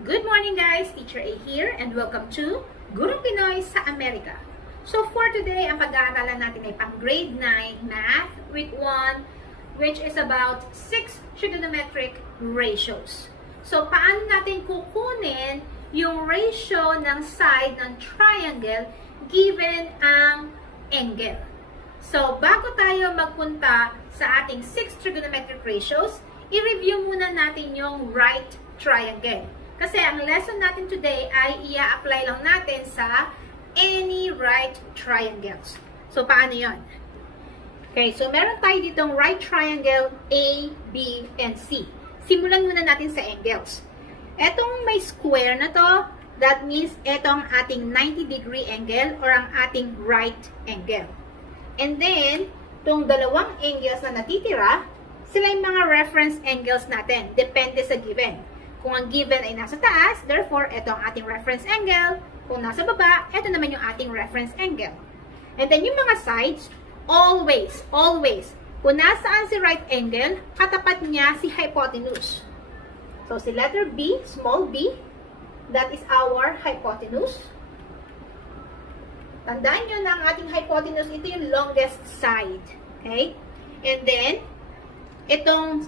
Good morning guys! Teacher A here and welcome to Gurong Pinoy sa Amerika. So for today, ang pag-aaralan natin ay pang grade 9 Math week 1 which is about 6 trigonometric ratios. So paano natin kukunin yung ratio ng side ng triangle given ang angle? So bago tayo magpunta sa ating 6 trigonometric ratios, i-review muna natin yung right triangle. Kasi ang lesson natin today ay i-apply lang natin sa any right triangles. So, paano yon? Okay, so meron tayo ditong right triangle A, B, and C. Simulan muna natin sa angles. Etong may square na to, that means etong ating 90-degree angle or ang ating right angle. And then, itong dalawang angles na natitira, sila yung mga reference angles natin. Depende sa given. Kung ang given ay nasa taas, therefore, ito ang ating reference angle. Kung nasa baba, ito naman yung ating reference angle. And then, yung mga sides, always, kung nasaan si right angle, katapat niya si hypotenuse. So, si letter B, small b, that is our hypotenuse. Tandaan nyo na ang ating hypotenuse, ito yung longest side. Okay? And then, itong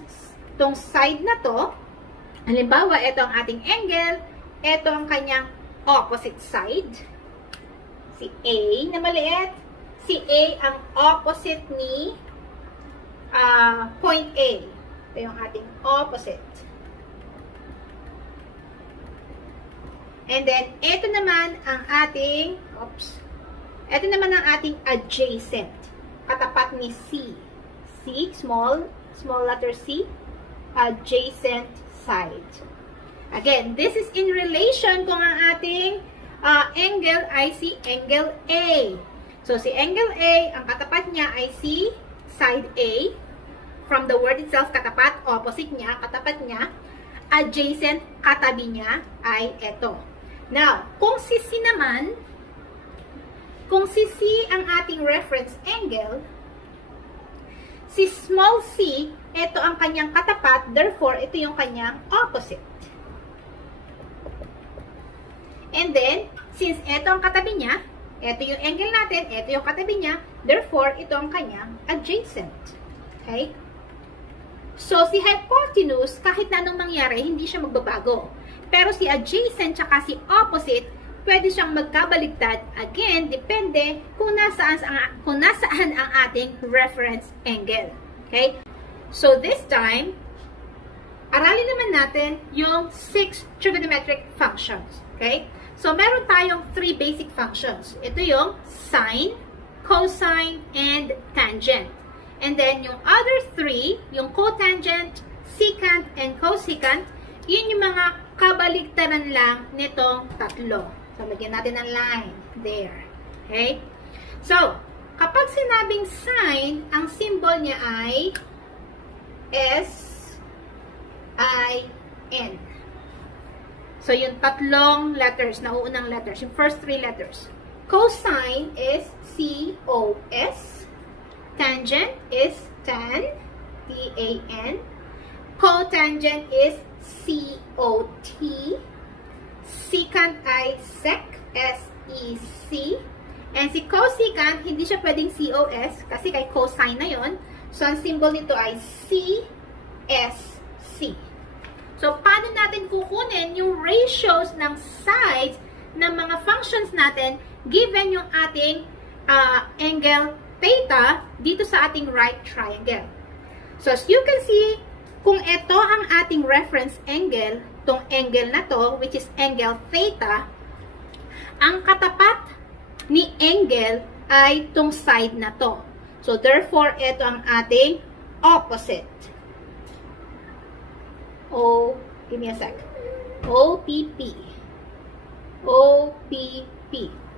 side na to, halimbawa, ito ang ating angle, ito ang kanyang opposite side. Si A na maliit, si A ang opposite ni point A. Ito yung ating opposite. And then, ito naman ang ating, ito naman ang ating adjacent. Katapat ni C. C, small letter C, adjacent side. Again, this is in relation kung ang ating angle ay si angle A. So, si angle A, ang katapat niya ay si side A. From the word itself, katapat, opposite niya, katapat niya. Adjacent, katabi niya ay ito. Now, kung si C naman, kung si C ang ating reference angle, si small c, ito ang kanyang katapat, therefore, ito yung kanyang opposite. And then, since ito ang katabi niya, ito yung angle natin, ito yung katabi niya, therefore, ito ang kanyang adjacent. Okay? So, si hypotenuse, kahit na anong mangyari, hindi siya magbabago. Pero si adjacent, tsaka si opposite, pwede siyang magkabaligtad. Again, depende kung nasaan ang ating reference angle. Okay? So, this time, aralin naman natin yung 6 trigonometric functions. Okay? So, meron tayong 3 basic functions. Ito yung sine, cosine, and tangent. And then, yung other 3, yung cotangent, secant, and cosecant, yun yung mga kabaligtaran lang nitong tatlo. So, lagyan natin ng line there. Okay? So, kapag sinabing sine, ang symbol niya ay S-I-N. So, yung tatlong letters, nauunang letters, yung first 3 letters. Cosine is C-O-S. Tangent is tan, T-A-N. Cotangent is C-O-T. Secant ay sec, S-E-C. And si cosecant, hindi siya pwedeng C-O-S kasi kay cosine na yon. So, ang symbol nito ay C-S-C. So, paano natin kukunin yung ratios ng sides ng mga functions natin given yung ating angle theta dito sa ating right triangle? So, as you can see, kung ito ang ating reference angle, itong angle na to, which is angle theta, ang katapat ni angle ay itong side na to. So, therefore, ito ang ating opposite. Give me a sec. O-P-P. O-P-P.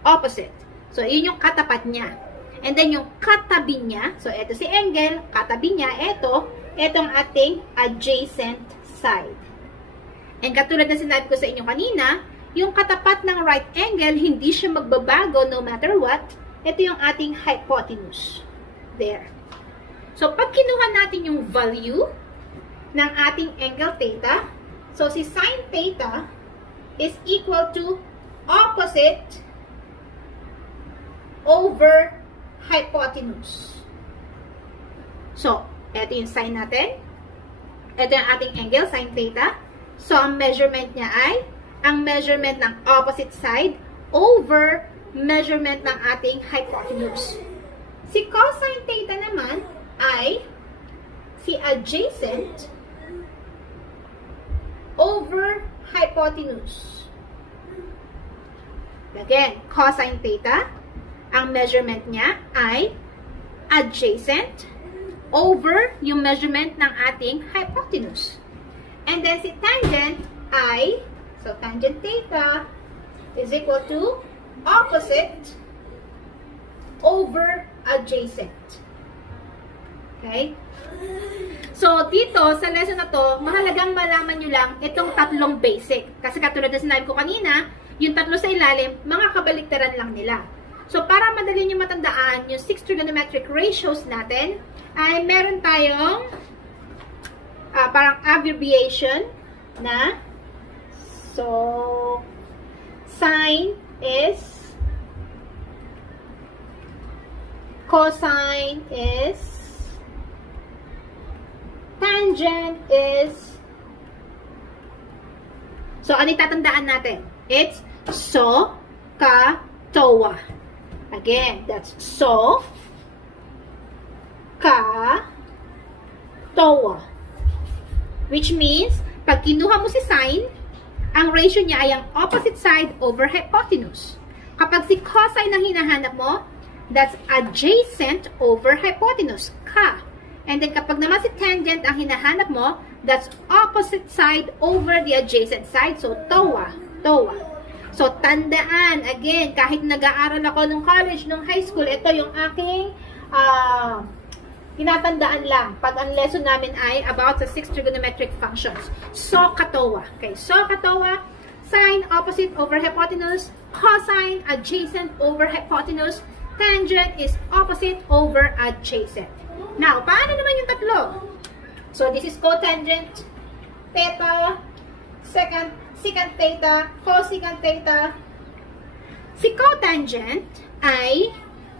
Opposite. So, yun yung katapat niya. And then, yung katabi niya, so, ito si angle, katabi niya, itong ating adjacent side. And katulad na sinabi ko sa inyo kanina, yung katapat ng right angle, hindi siya magbabago no matter what. Ito yung ating hypotenuse. There. So, pag kinuha natin yung value ng ating angle theta, so si sin theta is equal to opposite over hypotenuse. So, ito yung sine natin. Ito yung ating angle, sine theta. So, ang measurement niya ay ang measurement ng opposite side over measurement ng ating hypotenuse. Si cosine theta naman ay si adjacent over hypotenuse. Again, cosine theta, ang measurement niya ay adjacent over yung measurement ng ating hypotenuse. And then si tangent ay, so tangent theta is equal to opposite over adjacent. Okay? So, dito, sa lesson na to, mahalagang malaman nyo lang itong tatlong basic. Kasi katulad na sinabi ko kanina, yung tatlo sa ilalim, mga kabaliktaran lang nila. So, para madali nyo matandaan yung 6 trigonometric ratios natin, ay meron tayong parang abbreviation na, so, sine is, cosine is, tangent is, so ano itatandaan natin? It's SOHCAHTOA. Again, that's SOHCAHTOA. Which means, pag kinuha mo si sine, ang ratio niya ay ang opposite side over hypotenuse. Kapag si cosine ang hinahanap mo, that's adjacent over hypotenuse, ka. And then kapag naman si tangent ang hinahanap mo, that's opposite side over the adjacent side. So, TOA. So, tandaan, again, kahit nag-aaral ako nung college, nung high school, ito yung aking tinatandaan lang pag ang lesson namin ay about the 6 trigonometric functions. SOHCAHTOA. Okay, SOHCAHTOA, sine opposite over hypotenuse, cosine adjacent over hypotenuse, tangent is opposite over adjacent. Now, paano naman yung tatlo? So, this is cotangent, theta, secant theta, cosecant theta. Si cotangent ay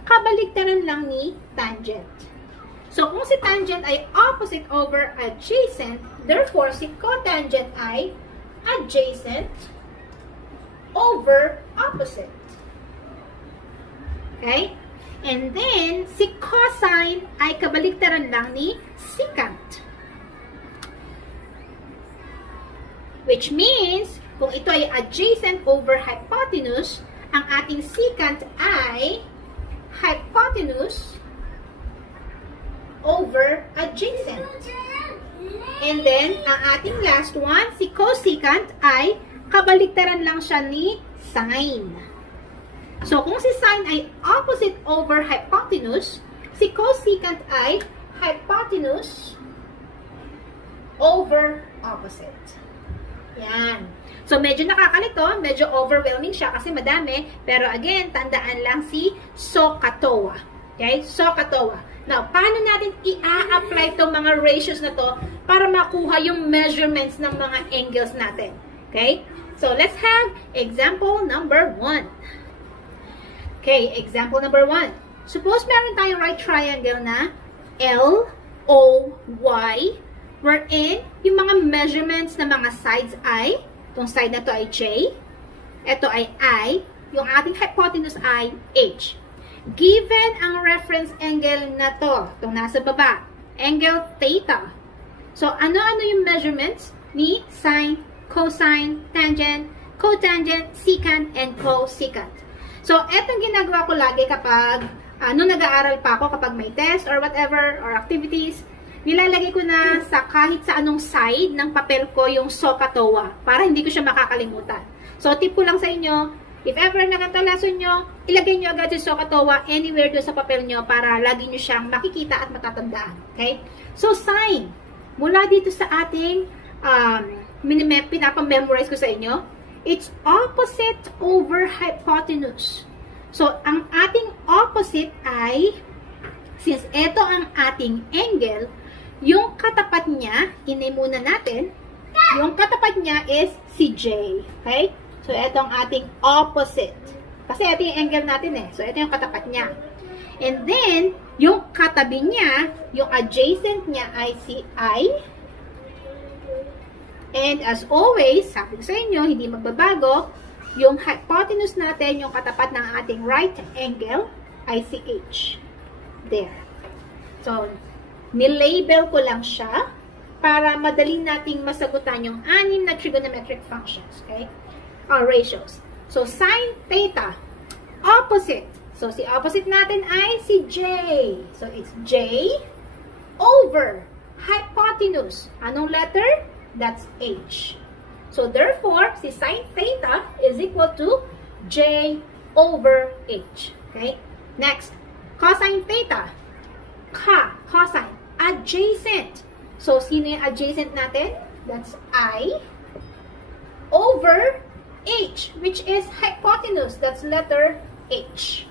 kabaliktaran lang ni tangent. So, kung si tangent ay opposite over adjacent, therefore, si cotangent ay adjacent over opposite. Okay? And then, si cosine ay kabaliktaran lang ni secant. Which means, kung ito ay adjacent over hypotenuse, ang ating secant ay hypotenuse over adjacent. And then, ang ating last one, si cosecant ay kabaliktaran lang siya ni sine. So, kung si sine ay opposite over hypotenuse, si cosecant ay hypotenuse over opposite. Yan. So, medyo nakakalito, medyo overwhelming siya kasi madami. Pero again, tandaan lang si SOHCAHTOA. Okay? SOHCAHTOA. Now, paano natin i-apply itong mga ratios na to para makuha yung measurements ng mga angles natin? Okay? So, let's have example number 1. Okay, example number 1. Suppose meron tayong right triangle na LOY, wherein yung mga measurements ng mga sides ay, itong side na to ay J, ito ay I, yung ating hypotenuse ay H. Given ang reference angle na to, itong nasa baba, angle theta. So, ano-ano yung measurements ni sine, cosine, tangent, cotangent, secant, and cosecant? So, etong ginagawa ko lagi kapag, nung nag-aaral pa ako, kapag may test or whatever, or activities, nilalagay ko na sa kahit sa anong side ng papel ko yung SOHCAHTOA para hindi ko siya makakalimutan. So, tip ko lang sa inyo, if ever na ganito lesson nyo, ilagay nyo agad yung SOHCAHTOA anywhere doon sa papel nyo para lagi nyo siyang makikita at matatandaan. Okay? So, sine. Mula dito sa ating pinapamemorize ko sa inyo, it's opposite over hypotenuse. So, ang ating opposite ay, since ito ang ating angle, yung katapat niya, inay muna natin, yung katapat niya is si J. Okay? So, ito ang ating opposite. Kasi ito yung angle natin eh. So, ito yung katapat niya. And then, yung katabi niya, yung adjacent niya ay si I. And as always, sabi ko sa inyo, hindi magbabago, yung hypotenuse natin, yung katapat ng ating right angle, ay si H. There. So, nilabel ko lang siya para madali nating masagutan yung 6 na trigonometric functions. Okay? Or ratios. So, sin theta, opposite. So, si opposite natin ay si J. So, it's J over hypotenuse. Anong letter? That's H. So, therefore, si sin theta is equal to J over H. Okay? Next, cosine theta. Cosine. Adjacent. So, sino yung adjacent natin? That's I over H, which is hypotenuse. That's letter H.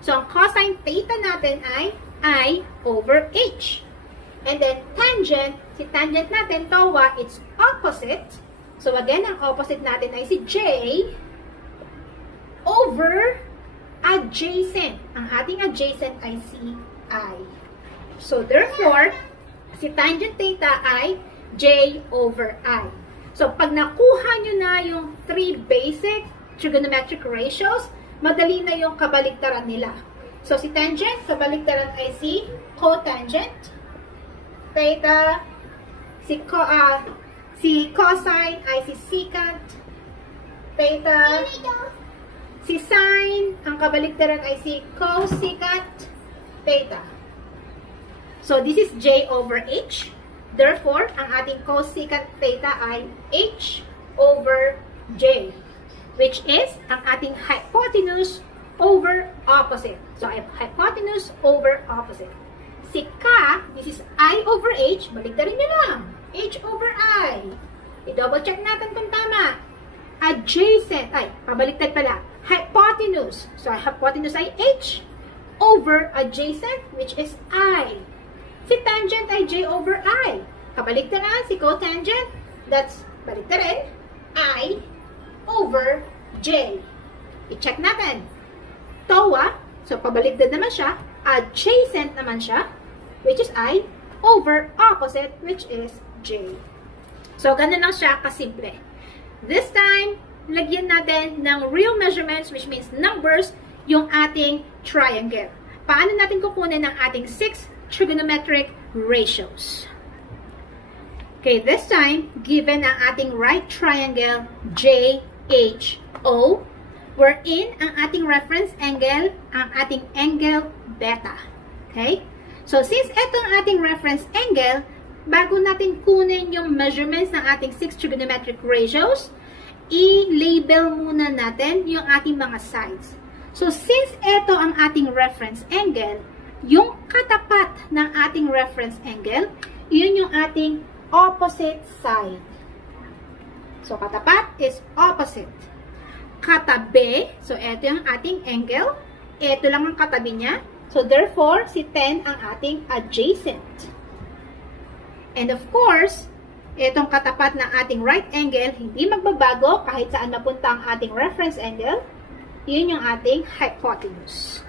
So, ang cosine theta natin ay I over H. And then, tangent, si tangent natin, TOA, it's opposite. So, again, ang opposite natin ay si J over adjacent. Ang ating adjacent ay si I. So, therefore, si tangent theta ay J over I. So, pag nakuha nyo na yung 3 basic trigonometric ratios, madali na yung kabaligtaran nila. So, si tangent, kabaligtaran ay si cotangent. Theta, si cosine ay si secant. Theta, si sine, ang kabaligtaran ay si cosecant. Theta. So, this is J over H. Therefore, ang ating cosecant theta ay H over J, which is ang ating hypotenuse over opposite. So, hypotenuse over opposite. Si K, this is I over H, baligtarin nyo lang. H over I. I-double check natin kung tama. Adjacent, pabaliktad pala. Hypotenuse. So, hypotenuse ay H over adjacent, which is I. Si tangent ay J over I. Kabaligtaran, si cotangent, that's baligtarin, I over J. I-check natin. TOA, so pabaligtad naman siya, adjacent naman siya, which is I, over opposite, which is J. So, ganun lang siya kasimple. This time, lagyan natin ng real measurements, which means numbers, yung ating triangle. Paano natin kukunin ang ating 6 trigonometric ratios? Okay, this time, given ang ating right triangle, JHO, wherein ang ating reference angle, ang ating angle beta. Okay? So, since ito ang ating reference angle, bago natin kunin yung measurements ng ating 6 trigonometric ratios, i-label muna natin yung ating mga sides. So, since ito ang ating reference angle, yung katapat ng ating reference angle, yun yung ating opposite side. So, katapat is opposite. Katabi, so ito yung ating angle, ito lang ang katabi niya. So, therefore, si 10 ang ating adjacent. And of course, itong katapat ng ating right angle, hindi magbabago kahit saan mapunta ang ating reference angle. Yun yung ating hypotenuse.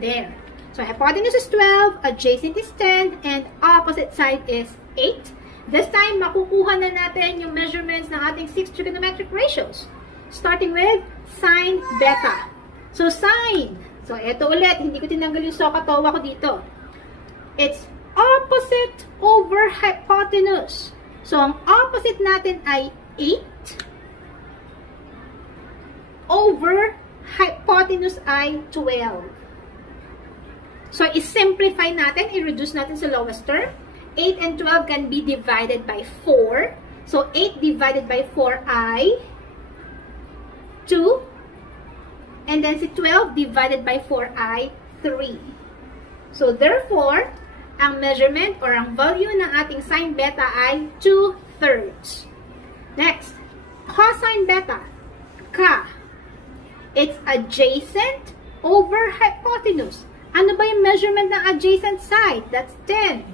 There. So, hypotenuse is 12, adjacent is 10, and opposite side is 8. This time, makukuha na natin yung measurements ng ating 6 trigonometric ratios. Starting with sin beta. So, sin. So, ito ulit. Hindi ko tinanggal yung SOHCAHTOA ko dito. It's opposite over hypotenuse. So, ang opposite natin ay 8 over hypotenuse ay 12. So, i-simplify natin. I-reduce natin sa lowest term. 8 and 12 can be divided by 4. So, 8 divided by 4 ay 2. And then si 12 divided by 4 ay 3. So, therefore, ang measurement or ang value ng ating sin beta ay 2/3. Next, cosine beta. Ka. It's adjacent over hypotenuse. Ano ba yung measurement ng adjacent side? That's 10.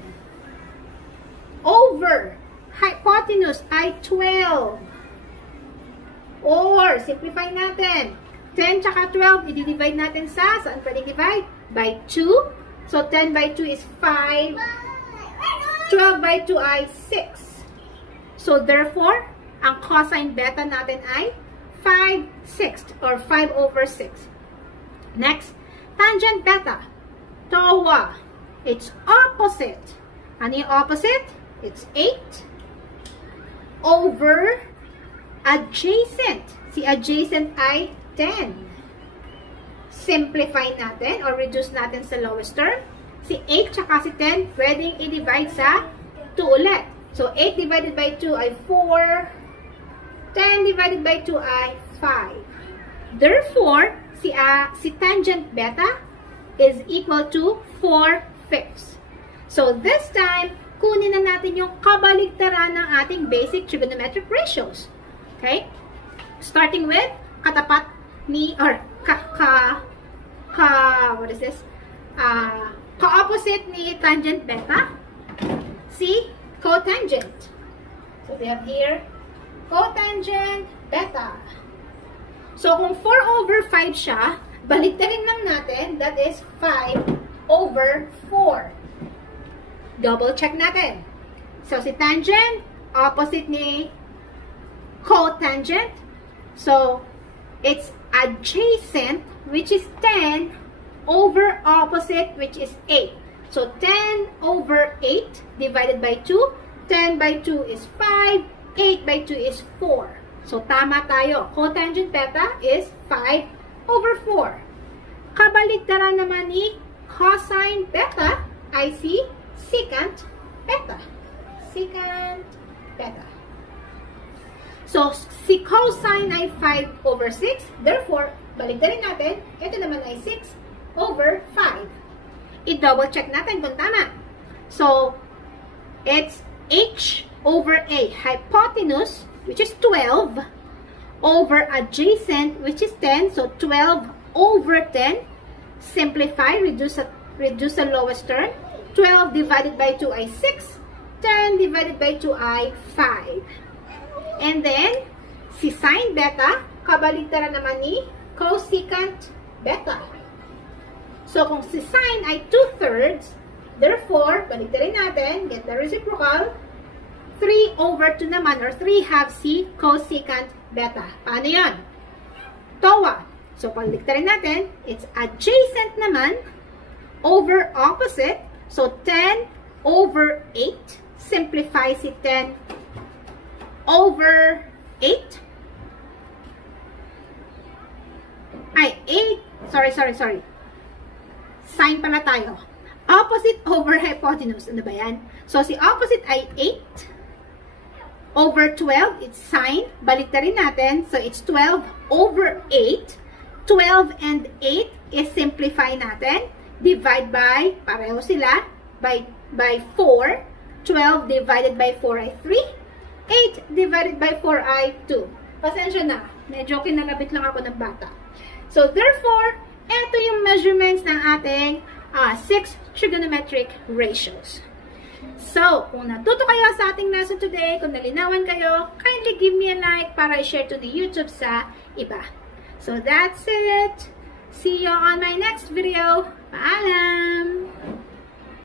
Over hypotenuse ay 12. Or 4. Simplify natin. 10 tsaka 12, i-divide natin sa, saan pwedeng divide? By 2. So, 10 by 2 is 5. 12 by 2 ay 6. So, therefore, ang cosine beta natin ay 5/6 or 5 over 6. Next, tangent beta. TOA. It's opposite. Ano yung opposite? It's 8 over adjacent. Si adjacent ay 10. Simplify natin or reduce natin sa lowest term. Si 8 tsaka si 10, pwedeng i-divide sa 2 ulit. So, 8 divided by 2 ay 4. 10 divided by 2 ay 5. Therefore, si tangent beta is equal to 4/5. So, this time, kunin na natin yung kabaligtaran ng ating basic trigonometric ratios. Okay? Starting with katapat ni, or what is this? Ka-opposite ni tangent beta, si cotangent. So, we have here, cotangent beta. So, kung 4 over 5 siya, baliktarin lang natin, that is 5 over 4. Double check natin. So, si tangent, opposite ni cotangent. So, it's adjacent, which is 10, over opposite, which is 8. So, 10 over 8 divided by 2. 10 by 2 is 5. 8 by 2 is 4. So, tama tayo. Cotangent beta is 5 over 4. Kabaligtaran naman ni cosine beta ay si secant beta. Secant beta. So, si cosine ay 5 over 6. Therefore, baligtarin natin. Ito naman ay 6 over 5. I-double check natin kung tama. So, it's h over a hypotenuse, which is 12, over adjacent, which is 10. So, 12 over 10. Simplify, reduce the lowest term. 12 divided by 2 ay 6. 10 divided by 2 ay 5. And then, si sine beta, kabaligtaran naman ni cosecant beta. So, kung si sine ay 2/3, therefore, baligtarin natin, get the reciprocal, 3 over 2 naman, or 3/2 si cosecant beta. Paano yan? TOA. So, baligtarin natin, it's adjacent naman, over opposite. So, 10 over 8. Simplify si 10 over 8. Ay, 8. Sorry. Sine pala tayo. Opposite over hypotenuse. Ano ba yan? So, si opposite ay 8. Over 12, it's sine. Baliktarin natin. So, it's 12 over 8. 12 and 8 is simplify natin. Divide by, pareho sila, by 4. 12 divided by 4 ay 3. 8 divided by 4 ay 2. Pasensya na. Medyo kinagabit lang ako ng bata. So, therefore, ito yung measurements ng ating 6 trigonometric ratios. So, kung natuto kayo sa ating lesson today, kung nalinawan kayo, kindly give me a like para i-share to the YouTube sa iba. So, that's it. See you on my next video. Paalam!